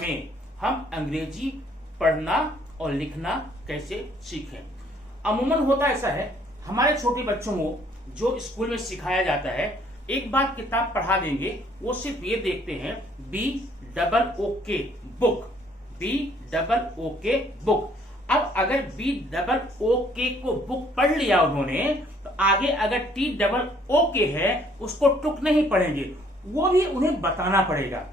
में हम अंग्रेजी पढ़ना और लिखना कैसे सीखें। अमूमन होता ऐसा है, हमारे छोटे बच्चों को जो स्कूल में सिखाया जाता है, एक बार किताब पढ़ा देंगे, वो सिर्फ ये देखते हैं BOOK बुक, BOOK बुक। अब अगर BOOK को बुक पढ़ लिया उन्होंने, तो आगे अगर TOOK है उसको टुक नहीं पढ़ेंगे, वो भी उन्हें बताना पड़ेगा।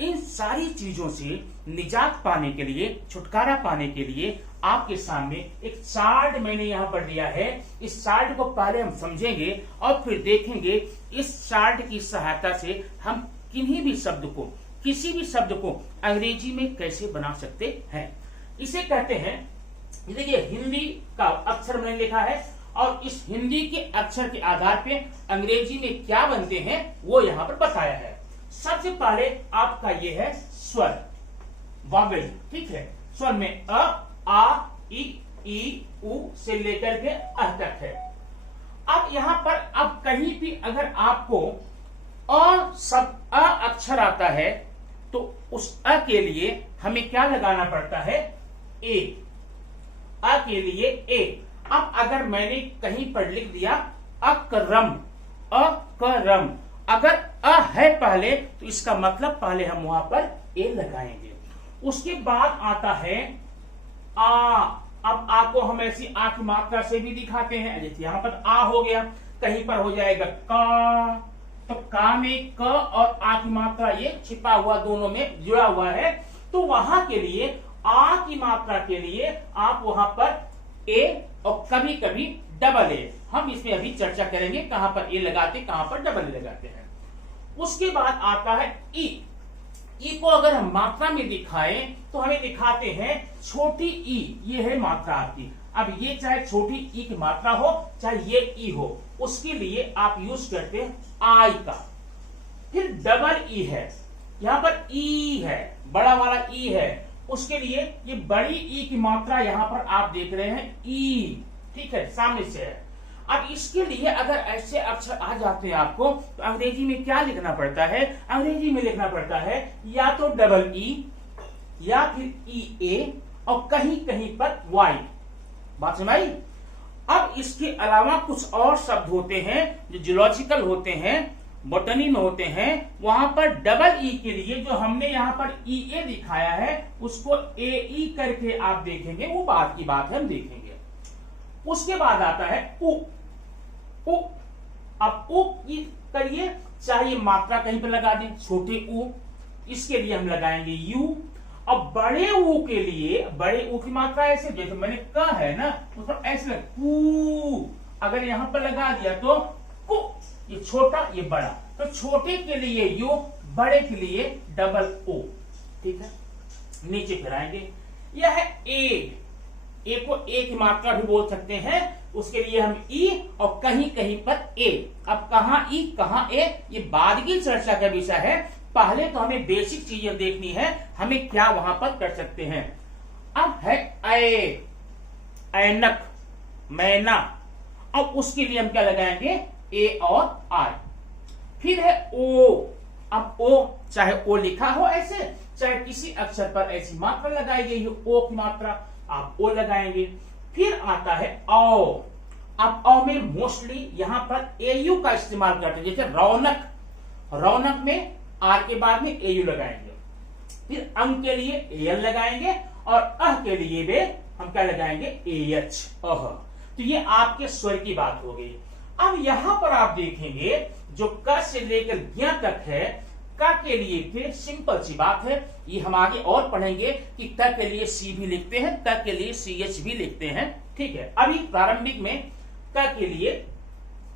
इन सारी चीजों से निजात पाने के लिए, छुटकारा पाने के लिए आपके सामने एक चार्ट मैंने यहाँ पर दिया है। इस चार्ट को पहले हम समझेंगे और फिर देखेंगे इस चार्ट की सहायता से हम किन्हीं भी शब्द को, किसी भी शब्द को अंग्रेजी में कैसे बना सकते हैं। इसे कहते हैं, देखिए हिंदी का अक्षर मैंने लिखा है और इस हिंदी के अक्षर के आधार पे अंग्रेजी में क्या बनते हैं वो यहाँ पर बताया है। सबसे पहले आपका ये है स्वर, वॉवेल, ठीक है। स्वर में अ, आ, ई, उ से लेकर के अ तक है। अब यहाँ पर अब कहीं भी अगर आपको अ अक्षर आता है तो उस अ के लिए हमें क्या लगाना पड़ता है, ए। अ के लिए ए। अब अगर मैंने कहीं पर लिख दिया अकरम, अकरम, अगर अ है पहले तो इसका मतलब पहले हम वहां पर ए लगाएंगे। उसके बाद आता है आ। अब आ को हम ऐसी आ की मात्रा से भी दिखाते हैं, जैसे यहां पर आ हो गया, कहीं पर हो जाएगा का, तो का में क और आ की मात्रा ये छिपा हुआ दोनों में जुड़ा हुआ है, तो वहां के लिए आ की मात्रा के लिए आप वहां पर ए और कभी कभी डबल ए, हम इसमें अभी चर्चा करेंगे कहां पर ए लगाते, कहां पर डबल ए लगाते हैं। उसके बाद आता है ई। ई को अगर हम मात्रा में दिखाएं तो हमें दिखाते हैं छोटी ई, ये है मात्रा आपकी। अब ये चाहे छोटी ई की मात्रा हो चाहे ये ई हो, उसके लिए आप यूज करते हैं आई का। फिर डबल ई है, यहां पर ई है, बड़ा वाला ई है, उसके लिए ये बड़ी ई की मात्रा यहां पर आप देख रहे हैं ई, ठीक है, सामने से है। अब इसके लिए अगर ऐसे अक्षर आ जाते हैं आपको, तो अंग्रेजी में क्या लिखना पड़ता है, अंग्रेजी में लिखना पड़ता है या तो डबल ई या फिर ई ए और कहीं कहीं पर वाई। बात सुनाई। अब इसके अलावा कुछ और शब्द होते हैं जो जूलॉजिकल होते हैं, बॉटनी में होते हैं, वहां पर डबल ई के लिए जो हमने यहाँ पर ई ए दिखाया है उसको ए ई करके आप देखेंगे, वो बात की बात है, हम देखेंगे। उसके बाद आता है उ। उ, अब उ की करिए, चाहे मात्रा कहीं पर लगा दें, छोटे उ, इसके लिए हम लगाएंगे यू। अब बड़े उ के लिए, बड़े उ की मात्रा ऐसे, जैसे मैंने क है ना, मतलब ऐसे कू, अगर यहां पर लगा दिया तो कु, ये छोटा ये बड़ा, तो छोटे के लिए यू, बड़े के लिए डबल ओ, ठीक है। नीचे फिर आएंगे, यह है ए। ए को ए की मात्रा भी बोल सकते हैं, उसके लिए हम ई और कहीं कहीं पर ए। अब कहां ई कहां ए, ये बाद की चर्चा का विषय है, पहले तो हमें बेसिक चीजें देखनी है, हमें क्या वहां पर कर सकते हैं। अब है ए, ऐनक, मैना, अब उसके लिए हम क्या लगाएंगे, ए और आई। फिर है ओ। अब ओ, चाहे ओ लिखा हो ऐसे, चाहे किसी अक्षर पर ऐसी मात्रा लगाई गई हो, ओ की मात्रा, आप ओ लगाएंगे। फिर आता है औ। अब औ में मोस्टली यहां पर एयू का इस्तेमाल करते हैं, जैसे रौनक, रौनक में आर के बाद में एयू लगाएंगे। फिर अंग के लिए एल लगाएंगे और अह के लिए भी हम क्या लगाएंगे, एच, अह। तो ये आपके स्वर की बात हो गई। अब यहां पर आप देखेंगे जो क से लेकर ज्ञ तक है, क के लिए फिर सिंपल सी बात है, ये हम आगे और पढ़ेंगे कि क के लिए सी भी लिखते हैं, क के लिए सी एच भी लिखते हैं, ठीक है। अभी प्रारंभिक में क के लिए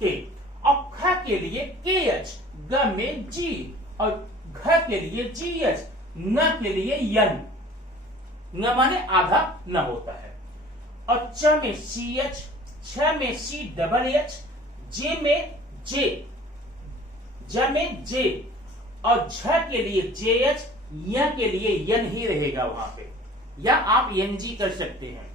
के और ख के लिए के एच, ग में जी और घ के लिए जी एच, न के लिए यन, न माने आधा न होता है, और च में सी एच, छ में सी डबल एच, जे में जे, ज में जे और झ के लिए जे एच, य के लिए यन ही रहेगा वहां पे, या आप एन जी कर सकते हैं।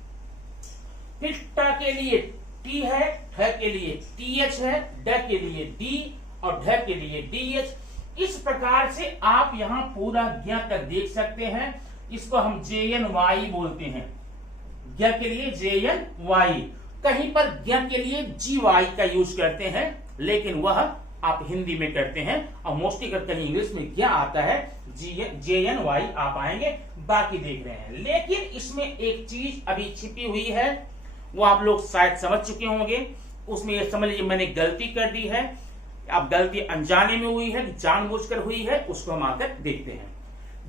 फिर ट के लिए टी है, ठ के लिए टी एच है, ड के लिए डी और ढ के लिए डी एच। इस प्रकार से आप यहां पूरा ज्ञ तक देख सकते हैं। इसको हम JNY बोलते हैं, ज्ञ के लिए JNY। कहीं पर ज्ञ के लिए GY का यूज करते हैं, लेकिन वह आप हिंदी में करते हैं। और मोस्टली अगर कहीं इंग्लिश में ज्ञ आता है JNY आप आएंगे, बाकी देख रहे हैं। लेकिन इसमें एक चीज अभी छिपी हुई है, वो आप लोग शायद समझ चुके होंगे। उसमें ये समझ लीजिए मैंने गलती कर दी है। अब गलती अनजाने में हुई है कि जानबूझकर हुई है, उसको हम आकर देखते हैं।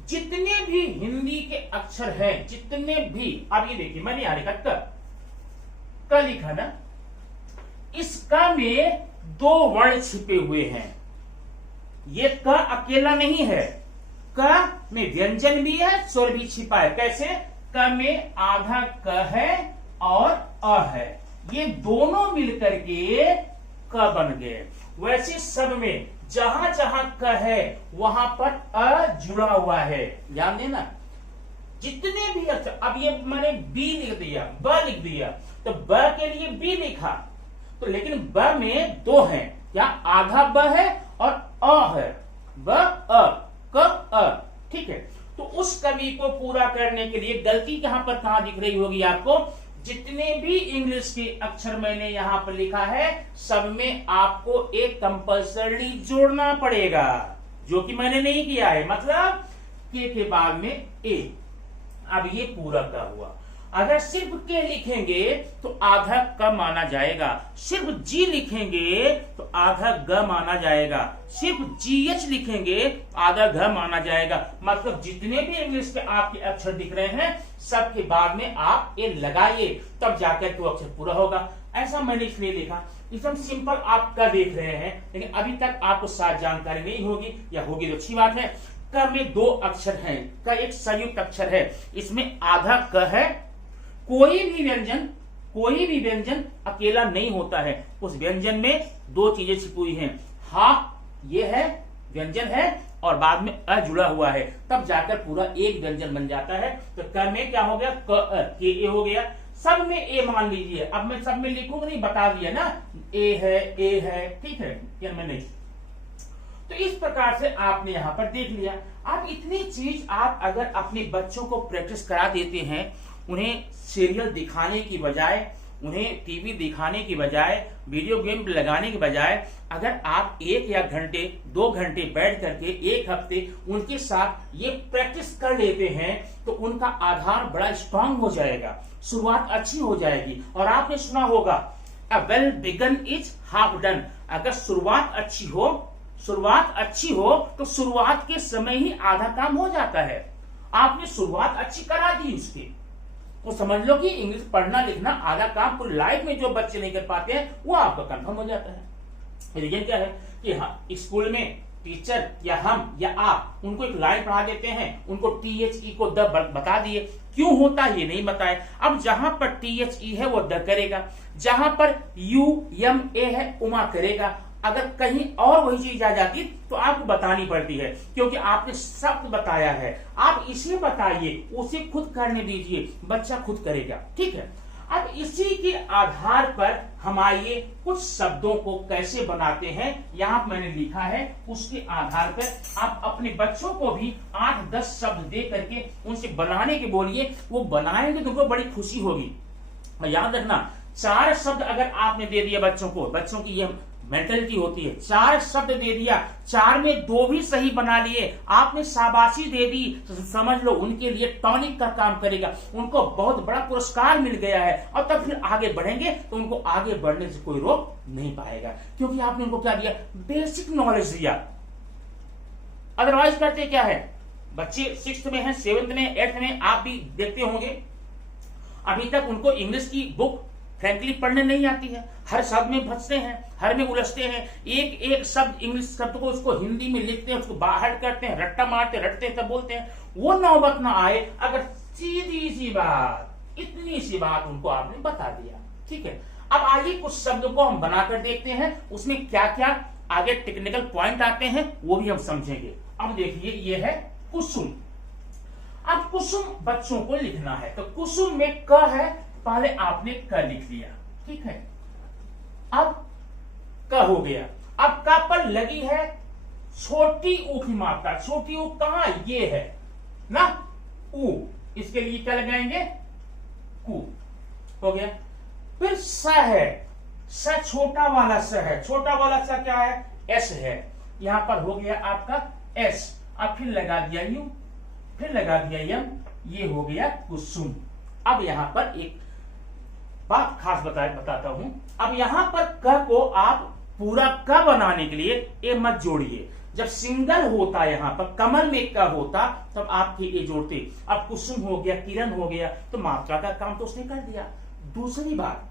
जितने भी हिंदी के अक्षर हैं, जितने भी, अब ये देखिए मैंने यहां लिखा क लिखा ना, इस क में 2 वर्ण छिपे हुए हैं। ये क अकेला नहीं है, क में व्यंजन भी है, स्वर भी छिपा है। कैसे? क में आधा क है और अ है, ये दोनों मिलकर के क बन गए। वैसे सब में जहां जहां क है वहां पर अ जुड़ा हुआ है, ध्यान देना। जितने भी अक्षर, अब ये मैंने बी लिख दिया, ब लिख दिया, तो ब के लिए बी लिखा, तो लेकिन ब में 2 हैं, क्या आधा ब है और अ है, ब अ क अ, ठीक है। तो उस कवि को पूरा करने के लिए गलती यहां पर कहां दिख रही होगी आपको? जितने भी इंग्लिश के अक्षर मैंने यहां पर लिखा है, सब में आपको एक कंपल्सरी जोड़ना पड़ेगा, जो कि मैंने नहीं किया है। मतलब के बाद में ए। अब ये पूरा का हुआ। अगर सिर्फ के लिखेंगे तो आधा क माना जाएगा, सिर्फ जी लिखेंगे तो आधा ग माना जाएगा, सिर्फ GH लिखेंगे आधा घ माना जाएगा। मतलब जितने भी इंग्लिश के आपके अक्षर दिख रहे हैं, सबके बाद में आप ए लगाइए, तब जाकर के वो अक्षर पूरा होगा। ऐसा मैंने इसलिए लिखा, एकदम सिंपल आप क देख रहे हैं, लेकिन अभी तक आपको सारी जानकारी नहीं होगी, या होगी तो अच्छी बात है। क में 2 अक्षर हैं, क एक संयुक्त अक्षर है, इसमें आधा क है। कोई भी व्यंजन अकेला नहीं होता है, उस व्यंजन में 2 चीजें छिपी हुई हैं। हा ये है व्यंजन है, और बाद में अ जुड़ा हुआ है, तब जाकर पूरा एक व्यंजन बन जाता है। तो क में क्या हो गया? क ए हो गया। सब में ए मान लीजिए, अब मैं सब में लिखूंगा नहीं, बता दिया ना, ए है, ठीक है, या मैं नहीं। तो इस प्रकार से आपने यहां पर देख लिया। आप इतनी चीज आप अगर अपने बच्चों को प्रैक्टिस करा देते हैं, उन्हें सीरियल दिखाने की बजाय, उन्हें टीवी दिखाने की बजाय, वीडियो गेम लगाने की बजाय, अगर आप 1 या घंटे 2 घंटे बैठ करके 1 हफ्ते उनके साथ ये प्रैक्टिस कर लेते हैं, तो उनका आधार बड़ा स्ट्रांग हो जाएगा, शुरुआत अच्छी हो जाएगी। और आपने सुना होगा, a well begun is half done. अगर शुरुआत अच्छी हो तो शुरुआत के समय ही आधा काम हो जाता है। आपने शुरुआत अच्छी करा दी उसकी, तो समझ लो कि इंग्लिश पढ़ना लिखना आधा काम पूरी लाइफ में जो बच्चे नहीं कर पाते हैं, वो आपका कंफर्म हो जाता है। रीजन क्या है कि हाँ, स्कूल में टीचर या हम या आप उनको एक लाइन पढ़ा देते हैं, उनको THE को द बता दिए, क्यों होता है ये नहीं बताए। अब जहां पर THE है वो द करेगा, जहां पर UMA है उमा करेगा। अगर कहीं और वही चीज आ जाती तो आपको बतानी पड़ती है, क्योंकि आपने शब्द बताया है। आप इसे बताइए, उसे खुद करने दीजिए, बच्चा खुद करेगा, ठीक है। अब इसी के आधार पर हम आइए कुछ शब्दों को कैसे बनाते हैं, यहाँ मैंने लिखा है। उसके आधार पर आप अपने बच्चों को भी 8-10 शब्द दे करके उनसे बनाने के बोलिए, वो बनाएंगे तो उनको बड़ी खुशी होगी। याद रखना, 4 शब्द अगर आपने दे दिया बच्चों को, बच्चों की ये मेंटलिटी होती है, 4 शब्द दे दिया, 4 में 2 भी सही बना लिए, आपने शाबाशी दे दी, तो समझ लो उनके लिए टॉनिक का काम करेगा, उनको बहुत बड़ा पुरस्कार मिल गया है। और तब फिर आगे बढ़ेंगे तो उनको आगे बढ़ने से कोई रोक नहीं पाएगा, क्योंकि आपने उनको क्या दिया? बेसिक नॉलेज दिया। अदरवाइज करते क्या है, बच्चे 6th में है, 7th में, 8th में, आप भी देखते होंगे, अभी तक उनको इंग्लिश की बुक फ्रैंकली पढ़ने नहीं आती है, हर शब्द में फंसते हैं, हर में उलझते हैं, एक शब्द इंग्लिश शब्द को उसको हिंदी में लिखते हैं, उसको बाहर करते हैं, रट्टा मारते, रटते तब बोलते हैं। वो नौबत ना आए अगर सीधी सी बात, इतनी सी बात उनको आपने बता दिया, ठीक है। अब आइए कुछ शब्दों को हम बनाकर देखते हैं, उसमें क्या क्या आगे टेक्निकल पॉइंट आते हैं वो भी हम समझेंगे। अब देखिए, ये है कुसुम। अब कुसुम बच्चों को लिखना है, तो कुसुम में क है, पहले आपने क लिख लिया, ठीक है। अब क हो गया, अब क पर लगी है छोटी ऊ की मात्रा, छोटी ऊ कहां, ये है ना ऊ, इसके लिए क्या लगाएंगे, कु, हो गया। फिर स है, स छोटा वाला स है, छोटा वाला स क्या है, एस है, यहां पर हो गया आपका एस। अब फिर लगा दिया यू, फिर लगा दिया यम, ये हो गया कुसुम। अब यहां पर एक बात खास बताता हूं, अब यहां पर क को आप पूरा क बनाने के लिए ए मत जोड़िए। जब सिंगल होता यहां पर कमल में क होता तब आपके ए जोड़ते। अब कुसुम हो गया, किरण हो गया, तो मात्रा का काम तो उसने कर दिया। दूसरी बात,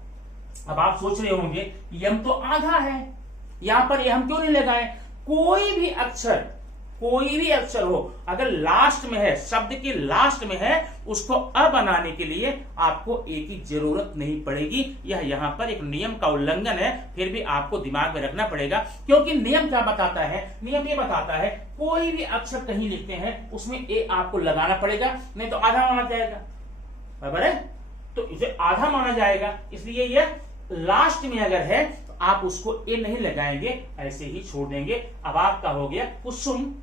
अब आप सोच रहे होंगे यम तो आधा है, यहां पर ये हम क्यों नहीं लगाए। कोई भी अक्षर हो अगर लास्ट में है, शब्द के लास्ट में है, उसको अ बनाने के लिए आपको ए की जरूरत नहीं पड़ेगी। यह यहाँ पर एक नियम का उल्लंघन है, फिर भी आपको दिमाग में रखना पड़ेगा, क्योंकि नियम क्या बताता है, नियम ये बताता है कोई भी अक्षर कहीं लिखते हैं उसमें ए आपको लगाना पड़ेगा, नहीं तो आधा माना जाएगा, बराबर है। तो इसे आधा माना जाएगा, इसलिए यह लास्ट में अगर है तो आप उसको ए नहीं लगाएंगे, ऐसे ही छोड़ देंगे। अब आपका हो गया कुसुम,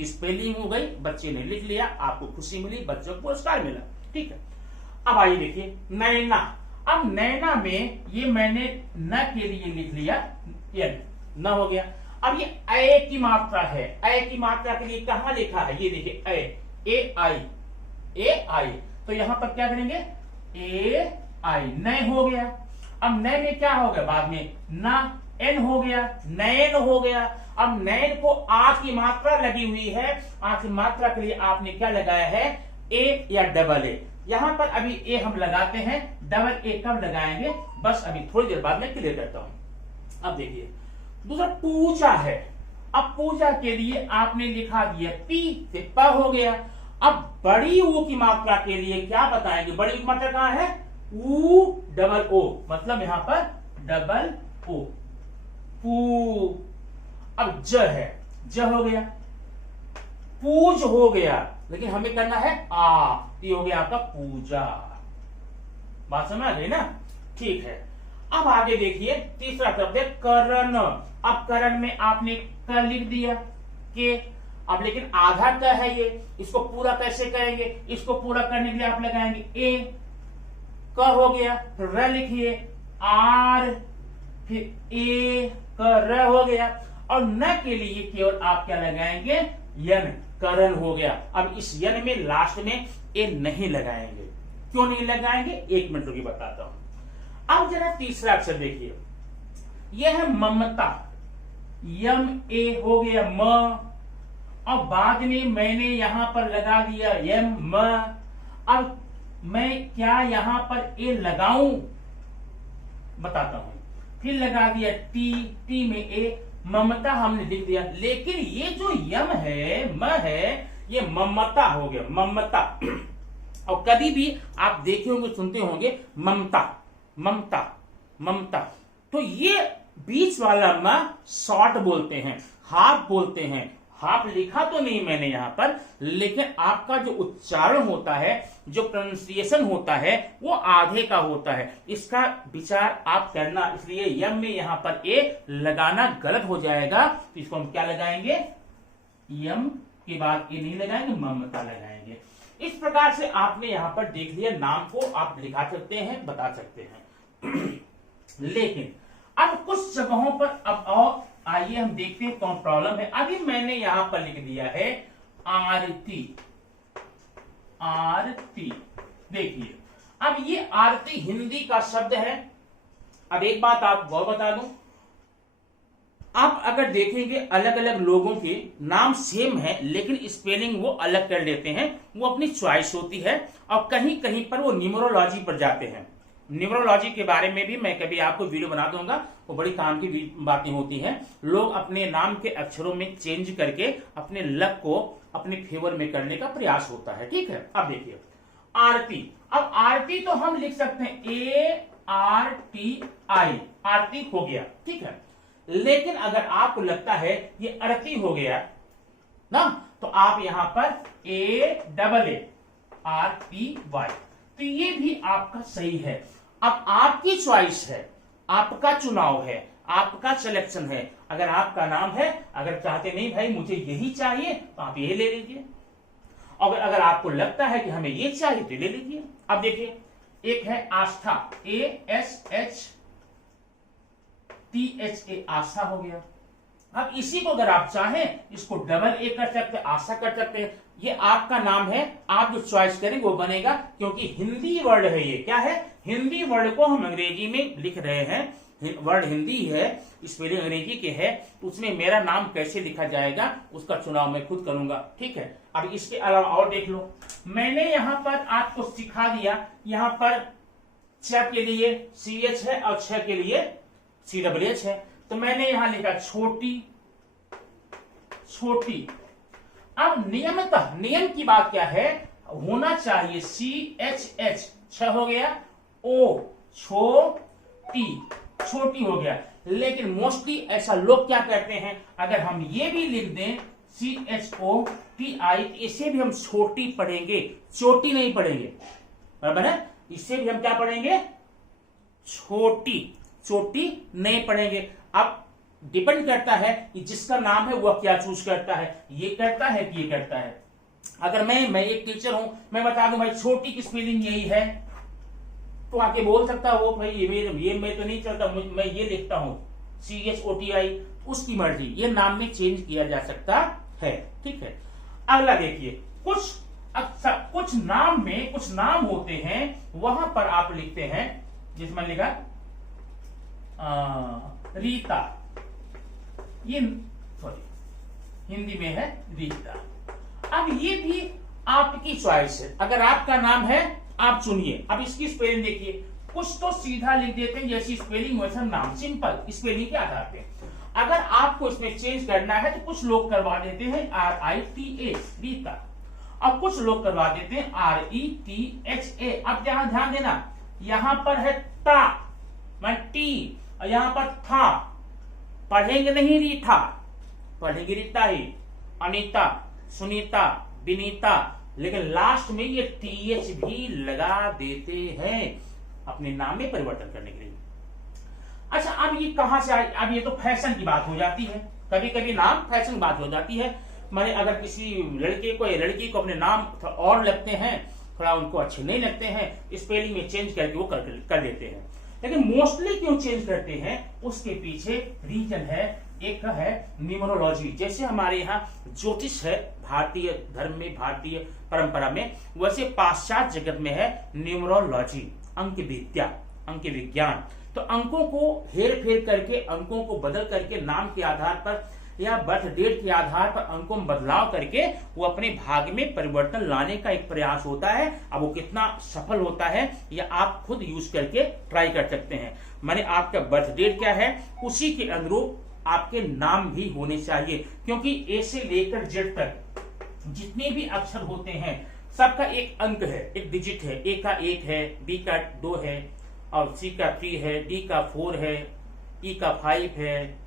स्पेलिंग हो गई, बच्चे ने लिख लिया, आपको खुशी मिली, बच्चों को पुरस्कार मिला, ठीक है। अब आइए देखिए नैना। अब नैना में ये मैंने न के लिए लिख लिया न हो गया। अब ये ए की मात्रा है, ए की मात्रा के लिए कहां लिखा है, ये देखिए ए आई, तो यहां पर क्या करेंगे, ए आई, नय हो गया। अब नय में क्या हो गया, बाद में ना एन हो गया, नयन हो गया। अब नयन को आ की मात्रा लगी हुई है, आ की मात्रा के लिए आपने क्या लगाया है, ए या डबल ए। यहां पर अभी ए हम लगाते हैं, डबल ए कब लगाएंगे, बस अभी थोड़ी देर बाद मैं क्लियर करता हूं। अब देखिए दूसरा पूजा है। अब पूजा के लिए आपने लिखा दिया पी से प हो गया। अब बड़ी ऊ की मात्रा के लिए क्या बताएंगे, बड़ी ऊ की मात्रा कहां है, ऊ डबल ओ, मतलब यहां पर डबल ओ, पू। अब ज है, ज हो गया, पूज हो गया, लेकिन हमें करना है आ, ये हो गया आपका पूजा। बात समझ आ गई ना, ठीक है। अब आगे देखिए तीसरा शब्द है करण। अब करण में आपने क लिख दिया के, अब लेकिन आधा क है ये, इसको पूरा कैसे करेंगे, इसको पूरा करने के लिए आप लगाएंगे ए, क हो गया, फिर र लिखिए, आर, फिर ए, क र हो गया, और न के लिए केवल आप क्या लगाएंगे, यन, करण हो गया। अब इस यन में लास्ट में ए नहीं लगाएंगे, क्यों नहीं लगाएंगे, एक मिनट रुकिए बताता हूं। अब जरा तीसरा अक्षर देखिए, यह है ममता, यम ए हो गया म, और बाद में मैंने यहां पर लगा दिया यम म। अब मैं क्या यहां पर ए लगाऊं, बताता हूं। फिर लगा दिया टी, टी में ए, ममता हमने लिख दिया, लेकिन ये जो यम है, म है, ये ममता हो गया, ममता। और कभी भी आप देखे होंगे, सुनते होंगे ममता, ममता, ममता, तो ये बीच वाला म शॉर्ट बोलते हैं, हाफ बोलते हैं। हाफ लिखा तो नहीं मैंने यहां पर, लेकिन आपका जो उच्चारण होता है, जो प्रोनाउंसिएशन होता है, वो आधे का होता है। इसका विचार आप करना, इसलिए यम में यहां पर ए लगाना गलत हो जाएगा, तो इसको हम क्या लगाएंगे, यम के बाद ए नहीं लगाएंगे, ममता लगाएंगे। इस प्रकार से आपने यहां पर देख लिया, नाम को आप लिखा सकते हैं, बता सकते हैं। लेकिन अब कुछ जगहों पर अब और आइए हम देखते हैं कौन प्रॉब्लम है। अभी मैंने यहां पर लिख दिया है आरती, आरती, देखिए अब ये आरती हिंदी का शब्द है। अब एक बात आप गौर बता दूं, आप अगर देखेंगे अलग अलग लोगों के नाम सेम है, लेकिन स्पेलिंग वो अलग कर लेते हैं, वो अपनी चॉइस होती है, और कहीं कहीं पर वो न्यूमरोलॉजी पर जाते हैं। न्यूमरोलॉजी के बारे में भी मैं कभी आपको वीडियो बना दूंगा, वो बड़ी काम की बातें होती हैं। लोग अपने नाम के अक्षरों में चेंज करके अपने लक को अपने फेवर में करने का प्रयास होता है, ठीक है। अब देखिए आरती, अब आरती तो हम लिख सकते हैं ARTI, आरती हो गया, ठीक है। लेकिन अगर आपको लगता है ये अरती हो गया ना, तो आप यहां पर AARTY, तो ये भी आपका सही है। अब आपकी चॉइस है, आपका चुनाव है, आपका सिलेक्शन है। अगर आपका नाम है, अगर चाहते नहीं भाई मुझे यही चाहिए तो आप ये ले लीजिए, और अगर आपको लगता है कि हमें ये चाहिए तो ले लीजिए। अब देखिए, एक है आस्था, ASHTHA, आस्था हो गया। अब इसी को अगर आप चाहें इसको डबल ए कर सकते हैं, आस्था कर सकते हैं। ये आपका नाम है, आप जो चॉइस करेंगे वो बनेगा, क्योंकि हिंदी वर्ड है। ये क्या है? हिंदी वर्ड को हम अंग्रेजी में लिख रहे हैं, वर्ड हिंदी है, स्पेलिंग अंग्रेजी के है, तो उसमें मेरा नाम कैसे लिखा जाएगा उसका चुनाव मैं खुद करूंगा। ठीक है, अब इसके अलावा और देख लो, मैंने यहां पर आपको सिखा दिया, यहां पर छ के लिए CH है और छ के लिए CWH है, तो मैंने यहां लिखा छोटी छोटी। अब नियमतः, नियम की बात क्या है, होना चाहिए CHH, छ हो गया, O छोटी, छोटी हो गया। लेकिन मोस्टली ऐसा लोग क्या करते हैं, अगर हम ये भी लिख दें CHOTI, इसे भी हम छोटी पढ़ेंगे, चोटी नहीं पढ़ेंगे, बराबर है? इसे भी हम क्या पढ़ेंगे? छोटी, चोटी नहीं पढ़ेंगे। अब डिपेंड करता है कि जिसका नाम है वह क्या चूज करता है, ये करता है कि ये करता है। अगर मैं एक टीचर हूं, मैं बता दूं भाई छोटी की स्पेलिंग यही है, तो आके बोल सकता हो भाई ये मैं तो नहीं चलता, मैं ये लिखता हूं CHOTI, उसकी मर्जी, ये नाम में चेंज किया जा सकता है। ठीक है, अगला देखिए, कुछ नाम में कुछ नाम होते हैं, वहां पर आप लिखते हैं, जिसमें लिखा रीता, ये सॉरी हिंदी में है रीता। अब ये भी आपकी चॉइस है, अगर आपका नाम है आप चुनिए। अब इसकी स्पेलिंग देखिए, कुछ तो सीधा लिख देते हैं जैसी स्पेलिंग वैसा नाम, सिंपल स्पेलिंग के आधार पे। अगर आपको इसमें चेंज करना है तो कुछ लोग करवा देते हैं RITA, रीता, अब कुछ लोग करवा देते हैं RETHA। अब यहां ध्यान देना, यहां पर है ता, मैं टी, और यहां पर था, पढ़ेंगे नहीं रीठा, पढ़ेंगे रीता ही, अनीता, सुनीता, विनीता, लेकिन लास्ट में ये TH भी लगा देते हैं अपने नाम में परिवर्तन करने के लिए। अच्छा, अब ये कहां से आए? अब ये तो फैशन की बात हो जाती है, कभी कभी नाम फैशन की बात हो जाती है। माने अगर किसी लड़के को या लड़की को अपने नाम और लगते हैं, थोड़ा उनको अच्छे नहीं लगते हैं, स्पेलिंग में चेंज करके वो कर देते हैं। लेकिन मोस्टली क्यों चेंज करते हैं, उसके पीछे रीजन है। एक है न्यूमरोलॉजी, जैसे हमारे यहाँ ज्योतिष है भारतीय धर्म में, भारतीय परंपरा में, वैसे पाश्चात्य जगत में है न्यूमरोलॉजी, अंक विद्या, अंक विज्ञान। तो अंकों को हेर फेर करके, अंकों को बदल करके, नाम के आधार पर या बर्थ डेट के आधार पर अंकों में बदलाव करके वो अपने भाग्य में परिवर्तन लाने का एक प्रयास होता है। अब वो कितना सफल होता है या आप खुद यूज करके ट्राई कर सकते हैं। माने आपका बर्थ डेट क्या है, उसी के अनुरूप आपके नाम भी होने चाहिए, क्योंकि ए से लेकर जेड तक जितने भी अक्षर होते हैं सबका एक अंक है, एक डिजिट है। ए का 1 है, बी का 2 है, और सी का 3 है, डी का 4 है, ई का 5 है,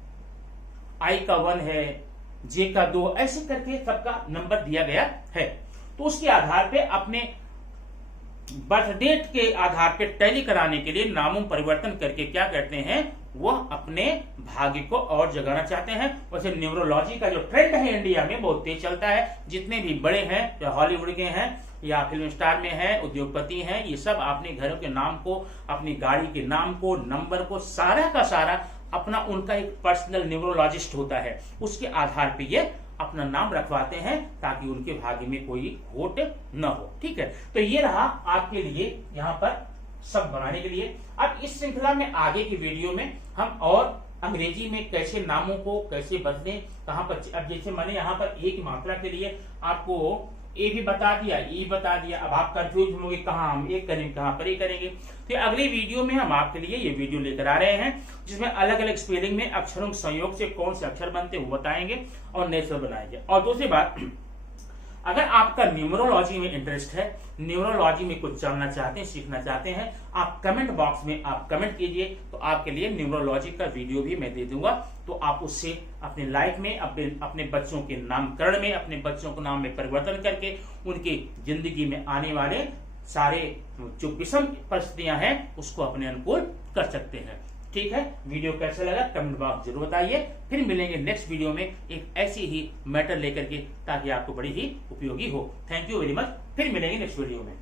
आई का 1 है, जे का 2, ऐसे करके सबका नंबर दिया गया है। तो उसके आधार पे अपने बर्थ डेट के आधार पे टैली कराने के लिए नामों परिवर्तन करके क्या करते हैं, वह अपने भाग्य को और जगाना चाहते हैं। वैसे न्यूमरोलॉजी का जो ट्रेंड है इंडिया में बहुत तेज चलता है। जितने भी बड़े हैं, जो हॉलीवुड के हैं या फिल्म स्टार में हैं, उद्योगपति हैं, ये सब अपने घरों के नाम को, अपनी गाड़ी के नाम को, नंबर को, सारा का सारा अपना उनका एक पर्सनल न्यूमरोलॉजिस्ट होता है, उसके आधार पे ये अपना नाम रखवाते हैं ताकि उनके भाग्य में कोई खोट न हो। ठीक है, तो ये रहा आपके लिए यहाँ पर सब बनाने के लिए। अब इस श्रृंखला में आगे की वीडियो में हम और अंग्रेजी में कैसे नामों को कैसे बदलें, कहां पर, अब जैसे मैंने यहाँ पर एक मात्रा के लिए आपको ए भी बता दिया, ई बता दिया, अब आप कंफ्यूज होंगे कहाँ हम एक करेंगे, कहाँ पर ए करेंगे। तो अगली वीडियो में हम आपके लिए ये वीडियो लेकर आ रहे हैं, जिसमें अलग अलग स्पेलिंग में अक्षरों के संयोग से कौन से अक्षर बनते हैं वो बताएंगे और नए शब्द बनाएंगे। और दूसरी बात, अगर आपका न्यूमरोलॉजी में इंटरेस्ट है, न्यूमरोलॉजी में कुछ जानना चाहते हैं, सीखना चाहते हैं, आप कमेंट बॉक्स में आप कमेंट कीजिए, तो आपके लिए न्यूमरोलॉजी का वीडियो भी मैं दे दूंगा। तो आप उससे अपने लाइफ में, अपने बच्चों के नामकरण में, अपने बच्चों को नाम में परिवर्तन करके उनकी जिंदगी में आने वाले सारे जो विषम परिस्थितियां हैं उसको अपने अनुकूल कर सकते हैं। ठीक है, वीडियो कैसा लगा कमेंट बॉक्स जरूर बताइए। फिर मिलेंगे नेक्स्ट वीडियो में एक ऐसी ही मैटर लेकर के, ताकि आपको बड़ी ही उपयोगी हो। थैंक यू वेरी मच, फिर मिलेंगे नेक्स्ट वीडियो में।